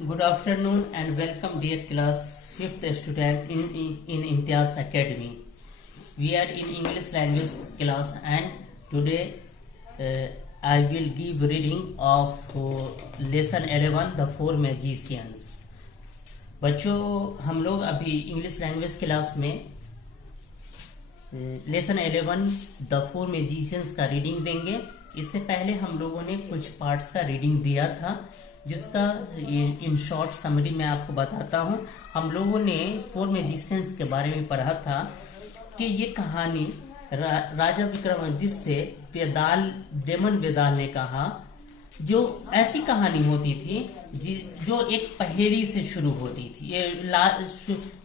Good afternoon and welcome dear class 5th student in Imtiaz Academy. We are in English language class and today I will give reading of lesson 11 The Four Magicians. बच्चों हम लोग अभी English language class में lesson 11 the four magicians का reading देंगे। इससे पहले हम लोगों ने कुछ पार्ट्स का रीडिंग दिया था, जिसका इन शॉर्ट समरी मैं आपको बताता हूं। हम लोगों ने फोर मैजिशियंस के बारे में पढ़ा था कि ये कहानी राजा विक्रमादित्य से डेमन वेदाल ने कहा, जो ऐसी कहानी होती थी जो एक पहेली से शुरू होती थी।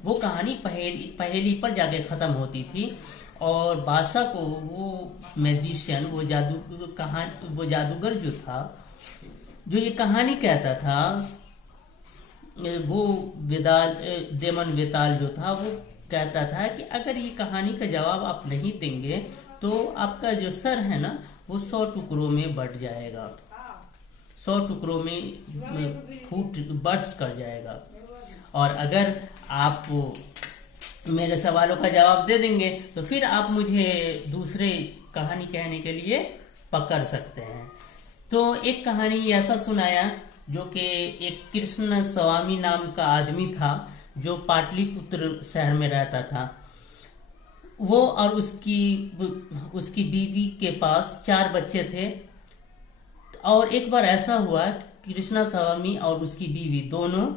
वो कहानी पहेली पर जाके खत्म होती थी और बादशाह को वो मैजिशियन वो जादूगर जो था, जो ये कहानी कहता था, वो डेमन वेताल जो था वो कहता था कि अगर ये कहानी का जवाब आप नहीं देंगे तो आपका जो सर है ना वो 100 टुकड़ों में बट जाएगा, 100 टुकड़ों में बर्स्ट कर जाएगा। और अगर आप मेरे सवालों का जवाब दे देंगे तो फिर आप मुझे दूसरे कहानी कहने के लिए पकड़ सकते हैं। तो एक कहानी ऐसा सुनाया जो कि एक कृष्ण स्वामी नाम का आदमी था जो पाटलिपुत्र शहर में रहता था। वो और उसकी बीवी के पास 4 बच्चे थे। और एक बार ऐसा हुआ कि कृष्णा स्वामी और उसकी बीवी दोनों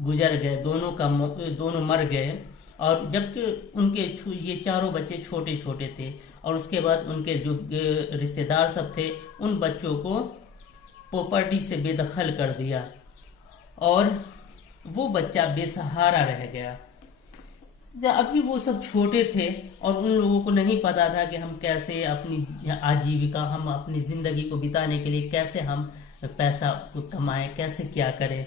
गुजर गए, दोनों मर गए। और जबकि उनके ये चारों बच्चे छोटे छोटे थे और उसके बाद उनके जो रिश्तेदार सब थे उन बच्चों को प्रॉपर्टी से बेदखल कर दिया और वो बच्चा बेसहारा रह गया। अभी वो सब छोटे थे और उन लोगों को नहीं पता था कि हम कैसे अपनी आजीविका, हम अपनी जिंदगी को बिताने के लिए कैसे हम पैसा कमाएं, कैसे क्या करें।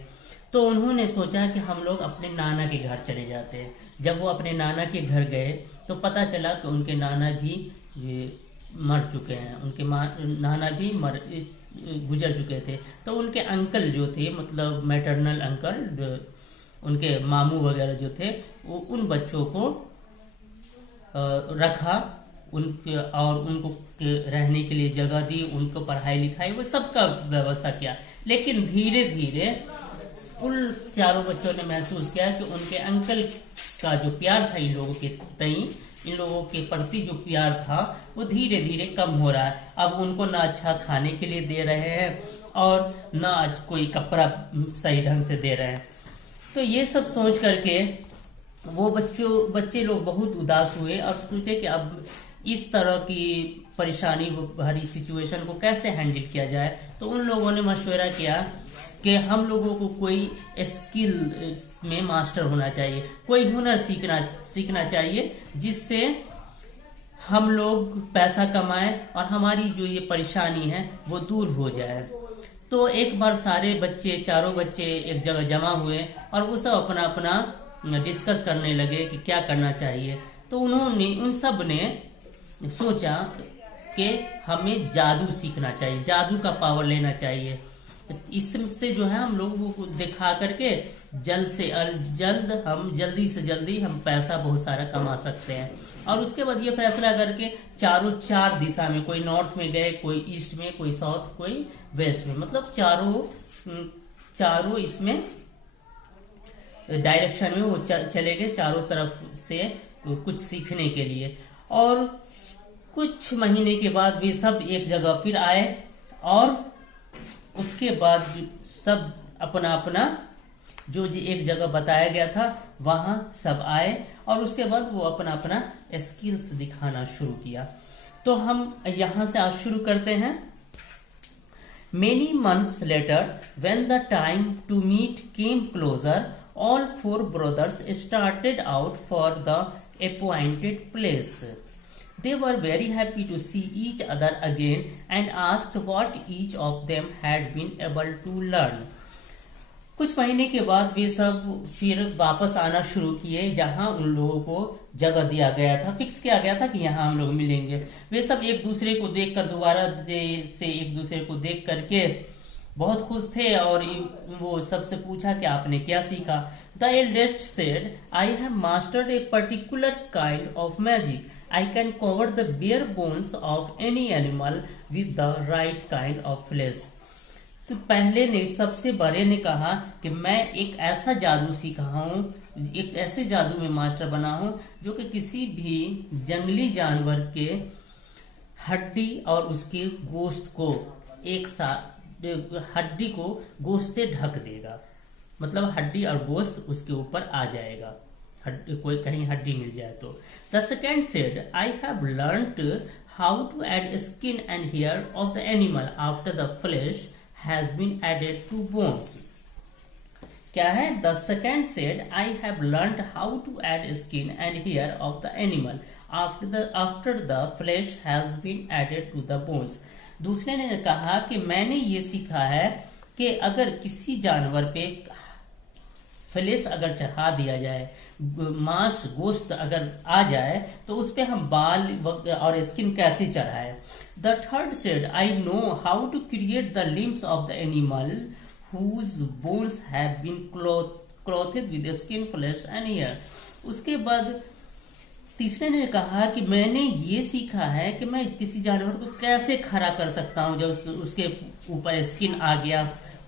तो उन्होंने सोचा कि हम लोग अपने नाना के घर चले जाते हैं। जब वो अपने नाना के घर गए तो पता चला कि उनके नाना भी मर चुके हैं, उनके नाना भी गुजर चुके थे। तो उनके अंकल जो थे, मतलब मैटरनल अंकल, उनके मामू वगैरह जो थे, वो उन बच्चों को रखा और उनको रहने के लिए जगह दी, उनको पढ़ाई लिखाई, वो सबका व्यवस्था किया। लेकिन धीरे धीरे उन चारों बच्चों ने महसूस किया कि उनके अंकल का जो प्यार था इन लोगों के तई, इन लोगों के प्रति जो प्यार था वो धीरे धीरे कम हो रहा है। अब उनको ना अच्छा खाने के लिए दे रहे हैं और ना कोई कपड़ा सही ढंग से दे रहे हैं। तो ये सब सोच करके वो बच्चे लोग बहुत उदास हुए और सोचे कि अब इस तरह की परेशानी भरी सिचुएशन को कैसे हैंडल किया जाए। तो उन लोगों ने मशवरा किया कि हम लोगों को कोई स्किल में मास्टर होना चाहिए, कोई हुनर सीखना चाहिए जिससे हम लोग पैसा कमाएं और हमारी जो ये परेशानी है वो दूर हो जाए। तो एक बार सारे बच्चे, चारों बच्चे एक जगह जमा हुए और वो सब अपना अपना डिस्कस करने लगे कि क्या करना चाहिए। तो उन सब ने सोचा कि हमें जादू सीखना चाहिए, जादू का पावर लेना चाहिए। इससे जो है हम लोगों को दिखा करके जल्दी से जल्दी हम पैसा बहुत सारा कमा सकते हैं। और उसके बाद ये फैसला करके चारों 4 दिशा में, कोई नॉर्थ में गए, कोई ईस्ट में, कोई साउथ, कोई वेस्ट में, मतलब चारों इसमें डायरेक्शन में वो चले गए, चारों तरफ से कुछ सीखने के लिए। और कुछ महीने के बाद वे सब एक जगह फिर आए और उसके बाद सब अपना अपना जो एक जगह बताया गया था वहां सब आए और उसके बाद वो अपना अपना स्किल्स दिखाना शुरू किया। तो हम यहां से आज शुरू करते हैं। Many months later, when the time to meet came closer, all 4 brothers started out for the appointed place. They were very happy to see each other again and asked what each of them had been able to learn. कुछ महीने के बाद वे सब फिर वापस आना शुरू किए जहां उन लोगों को जगह दिया गया था, फिक्स किया गया था कि यहाँ हम लोग मिलेंगे। वे सब एक दूसरे को देखकर दोबारा से एक दूसरे को देख करके बहुत खुश थे और वो सबसे पूछा कि आपने क्या सीखा। The eldest said, I have mastered a particular kind of magic, I can cover the bare bones of any animal with the right kind of flesh. तो पहले ने, सबसे बड़े ने कहा कि मैं एक ऐसा जादू सीखा हूं, एक ऐसे जादू में मास्टर बना हूं जो कि किसी भी जंगली जानवर के हड्डी और उसके गोश्त को एक साथ, हड्डी को गोश्त से ढक देगा, मतलब हड्डी और गोश्त उसके ऊपर आ जाएगा, कोई कहीं हड्डी मिल जाए तो। The second said, I have learned how to add skin and hair of the animal after the flesh has been added to bones. क्या है? The second said, I have learned how to add skin and hair of the animal after the flesh has been added to the bones. दूसरे ने कहा कि मैंने ये सीखा है कि अगर किसी जानवर पे फ्लेश अगर चढ़ा दिया जाए, मांस गोश्त अगर आ जाए, तो उस पे हम बाल और स्किन कैसे चढ़ाए। The third said, I know how to create the limbs of the animal whose bones have been clothed with skin, flesh and hair। उसके बाद तीसरे ने कहा कि मैंने ये सीखा है कि मैं किसी जानवर को कैसे खड़ा कर सकता हूं जब उसके ऊपर स्किन आ गया,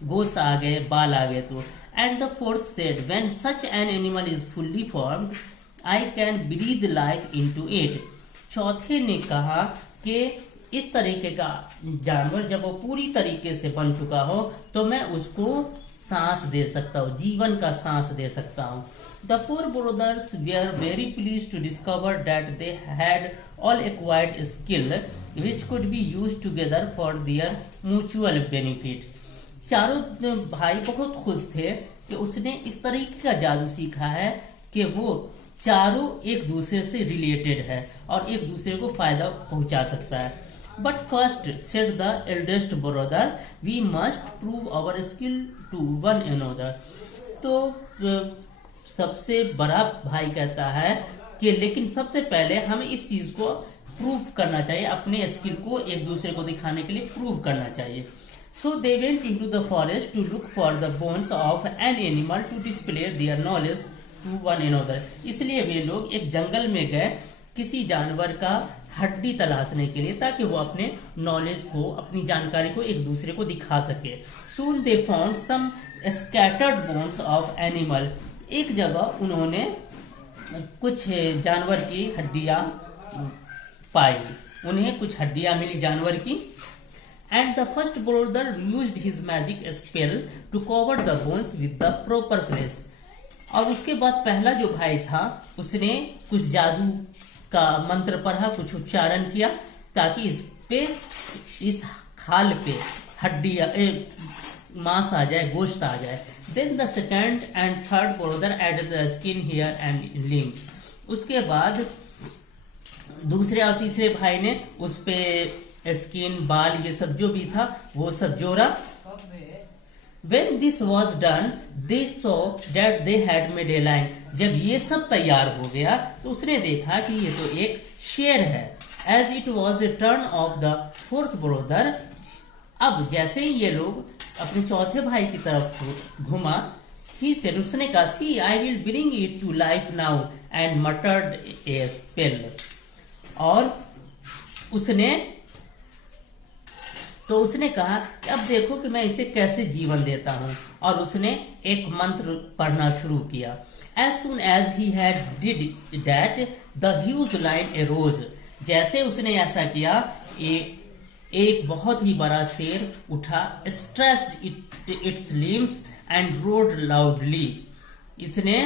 गोश्त आ गए, बाल आ गए तो। And the fourth said, when such an animal is fully formed I can breathe life into it. चौथे ने कहा कि इस तरीके का जानवर जब वो पूरी तरीके से बन चुका हो तो मैं उसको सांस दे सकता हूँ, जीवन का सांस दे सकता हूँ। The four brothers were very please to discover that they had all acquired skill which could be use together for their mutual benefit. चारों भाई बहुत खुश थे कि उसने इस तरीके का जादू सीखा है कि वो चारों एक दूसरे से रिलेटेड है और एक दूसरे को फायदा पहुंचा सकता है। But first, said the eldest brother, we must prove our skill to one another। तो सबसे बड़ा भाई कहता है कि लेकिन सबसे पहले हमें इस चीज को प्रूव करना चाहिए, अपने स्किल को एक दूसरे को दिखाने के लिए प्रूव करना चाहिए। So they went into the forest to look for the bones of an animal to display their knowledge to one another। इसलिए वे लोग एक जंगल में गए किसी जानवर का हड्डी तलाशने के लिए, ताकि वो अपने नॉलेज को, अपनी जानकारी को एक दूसरे को दिखा सके। Soon they found some scattered bones of animal। एक जगह उन्होंने कुछ जानवर की हड्डियां पाई, उन्हें कुछ हड्डियां मिली जानवर की। And the first brother used his magic spell to cover the bones with the proper flesh। और उसके बाद पहला जो भाई था उसने कुछ जादू का मंत्र पढ़ा, कुछ उच्चारण किया ताकि इस पे, इस खाल पे हड्डियां, मांस आ जाए, गोश्त आ जाए। Then the second and third brother added the skin, hair and limbs. उसके बाद दूसरे और तीसरे भाई ने उस पे स्किन, बाल, ये सब जो भी था वो सब जोड़ा। When this was done, they saw that they had made a lion। जब ये सब तैयार हो गया तो उसने देखा कि ये तो एक शेर है। As it was a turn of the fourth brother। अब जैसे ही ये लोग अपने चौथे भाई की तरफ घुमा, he said, उसने कहा, see, I will bring it to life now and muttered a spell। और उसने कहा कि अब देखो कि मैं इसे कैसे जीवन देता हूं, और उसने एक मंत्र पढ़ना शुरू किया। As soon as he had did that, the huge lion arose। जैसे उसने ऐसा किया, एक बहुत ही बड़ा शेर उठा, stretched its limbs and roared loudly। इसने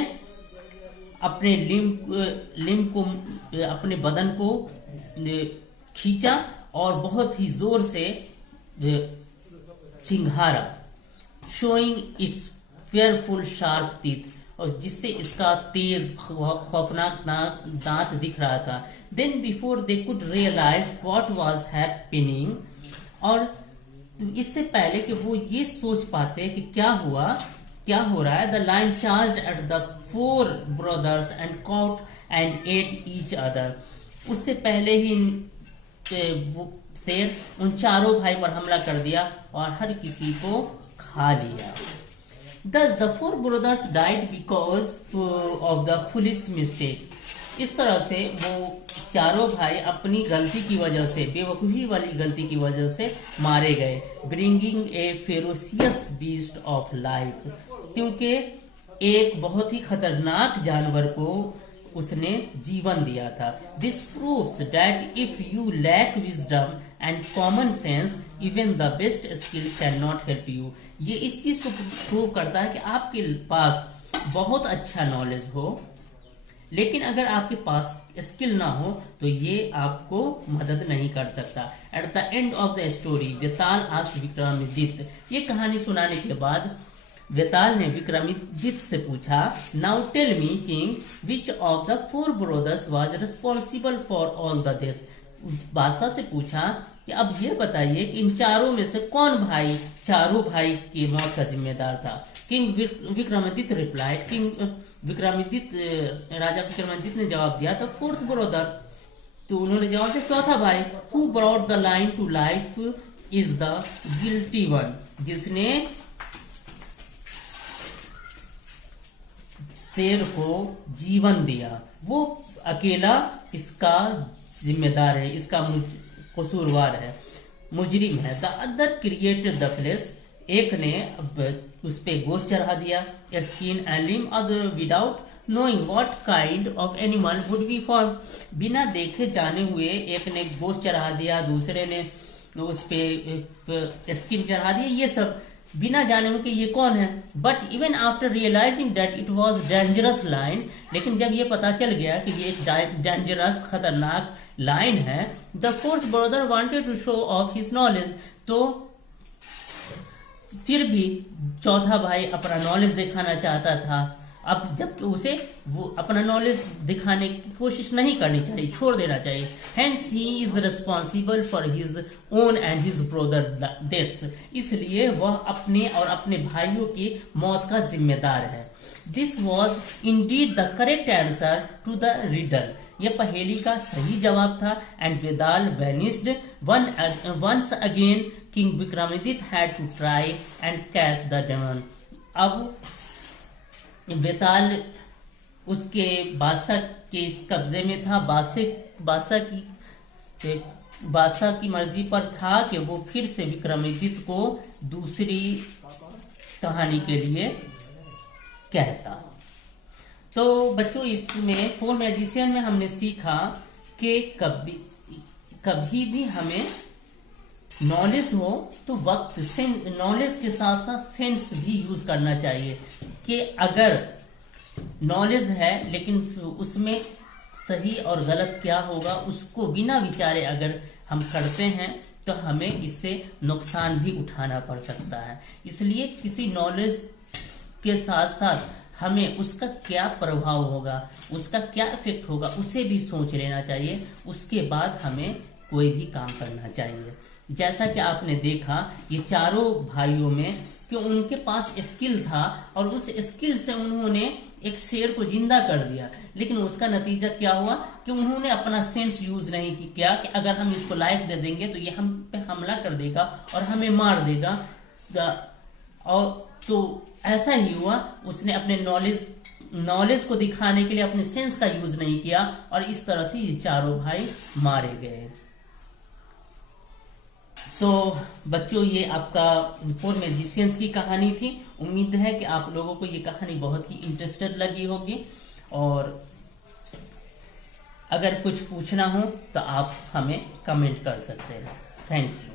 अपने लिम्ब को, अपने बदन को खींचा और बहुत ही जोर से चिंघारा। Showing its fearful sharp teeth, और जिससे इसका तेज खौफनाक दांत दिख रहा था। Then before they could realise what was happening, और इससे पहले कि वो ये सोच पाते कि क्या हो रहा है, the lion charged at the four brothers and caught and ate each other. उससे पहले ही वो शेर उन चारों भाई पर हमला कर दिया और हर किसी को खा लिया। Thus the four brothers died because of the foolish mistake. इस तरह से वो चारों भाई अपनी गलती की वजह से, बेवकूफी वाली गलती की वजह से मारे गए। Bringing a ferocious beast of life, क्योंकि एक बहुत ही खतरनाक जानवर को उसने जीवन दिया था। This proves that if you lack wisdom and common sense even the best skill can not help you. ये इस चीज को प्रूव करता है कि आपके पास बहुत अच्छा नॉलेज हो, लेकिन अगर आपके पास स्किल ना हो तो ये आपको मदद नहीं कर सकता। At the end of the story Vetal asked Vikramaditya, ये कहानी सुनाने के बाद वेताल ने विक्रमादित्य से पूछा, now tell me king which of the four brothers was responsible for all the death. बादशाह से पूछा कि अब ये बताइए कि इन चारों में से कौन भाई चारों भाई की मौत का जिम्मेदार था। किंग विक्रमादित्य रिप्लाइड, राजा विक्रमादित्य ने जवाब दिया था फोर्थ ब्रदर, तो उन्होंने जवाब दिया चौथा भाई। Who brought the lion to life is the guilty one, जिसने शेर को जीवन दिया वो अकेला इसका जिम्मेदार है, इसका कसूरवार है, मुजरिम है। The other created the flesh, एक ने उस पे गोश्त चढ़ा दिया, skin and limb, other without knowing what kind of animal would be form, बिना देखे जाने हुए एक ने गोश्त चढ़ा दिया, दूसरे ने उस पे स्किन चढ़ा दिया, ये सब बिना जाने में कि ये कौन है। But even after realising that it was dangerous lion, लेकिन जब ये पता चल गया कि ये डेंजरस खतरनाक लाइन है, the fourth brother wanted to show off his knowledge, तो फिर भी चौथा भाई अपना नॉलेज दिखाना चाहता था। अब जबकि उसे वो अपना नॉलेज दिखाने की कोशिश नहीं करनी चाहिए, छोड़ देना चाहिए। Hence he is responsible for his own and his brother deaths, इसलिए वह अपने और अपने भाइयों की मौत का जिम्मेदार है। This was indeed the correct answer to the riddle, यह पहेली का सही जवाब था। And Vetal vanished once again, king Vikramaditya had to try and catch the demon. अब वेताल उसके बादशाह के इस कब्जे में था, बादशाह की मर्जी पर था कि वो फिर से विक्रमादित्य को दूसरी कहानी के लिए कहता। तो बच्चों इसमें फोर मैजिशियन में हमने सीखा कि कभी भी हमें नॉलेज हो तो वक्त से नॉलेज के साथ साथ सेंस भी यूज करना चाहिए, कि अगर नॉलेज है लेकिन उसमें सही और गलत क्या होगा उसको बिना विचारे अगर हम करते हैं तो हमें इससे नुकसान भी उठाना पड़ सकता है। इसलिए किसी नॉलेज के साथ साथ हमें उसका क्या प्रभाव होगा, उसका क्या इफेक्ट होगा, उसे भी सोच लेना चाहिए। उसके बाद हमें कोई भी काम करना चाहिए। जैसा कि आपने देखा ये चारों भाइयों में कि उनके पास स्किल था और उस स्किल से उन्होंने एक शेर को जिंदा कर दिया, लेकिन उसका नतीजा क्या हुआ कि उन्होंने अपना सेंस यूज नहीं किया कि अगर हम इसको लाइफ दे देंगे तो ये हम पे हमला कर देगा और हमें मार देगा। और तो ऐसा ही हुआ, उसने अपने नॉलेज को दिखाने के लिए अपने सेंस का यूज नहीं किया और इस तरह से ये चारों भाई मारे गए। तो बच्चों ये आपका फोर मैजिशियंस की कहानी थी। उम्मीद है कि आप लोगों को ये कहानी बहुत ही इंटरेस्टेड लगी होगी, और अगर कुछ पूछना हो तो आप हमें कमेंट कर सकते हैं। Thank you.